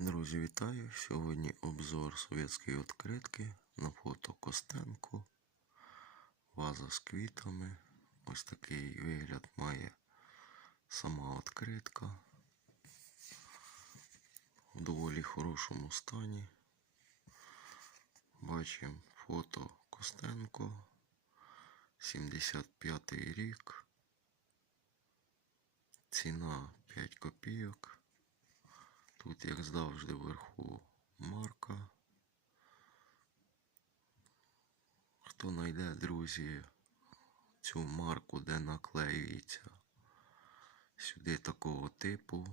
Друзі, вітаю! Сьогодні обзор совєтської відкритки на фото Костенко. Ваза з квітами. Ось такий вигляд має сама відкритка. В доволі хорошому стані. Бачимо фото Костенко. 75 рік. Ціна 5 копійок. Тут, як завжди, вверху марка. Хто знайде, друзі, цю марку, де наклеюється сюди такого типу,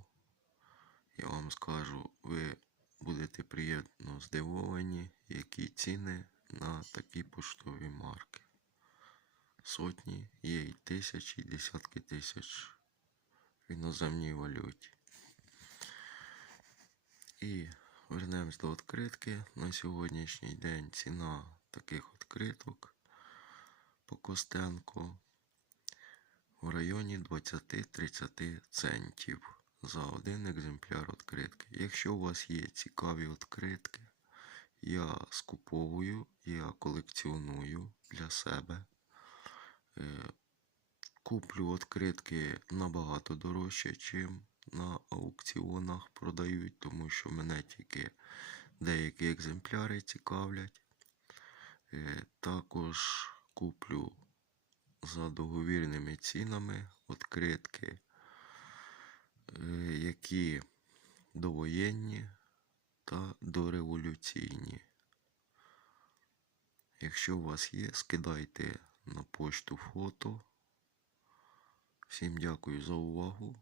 я вам скажу, ви будете приємно здивовані, які ціни на такі поштові марки. Сотні, є і тисячі, і десятки тисяч в іноземній валюті. І вернемось до відкритки. На сьогоднішній день ціна таких відкриток по Костенку в районі 20-30 центів за один екземпляр відкритки. Якщо у вас є цікаві відкритки, я скуповую, я колекціоную для себе. Е, Куплю відкритки набагато дорожче, чим на аукціонах продають, тому що мене тільки деякі екземпляри цікавлять. Е, Також куплю за договірними цінами відкритки, е, які довоєнні та дореволюційні. Якщо у вас є, скидайте на пошту фото. Всім дякую за увагу.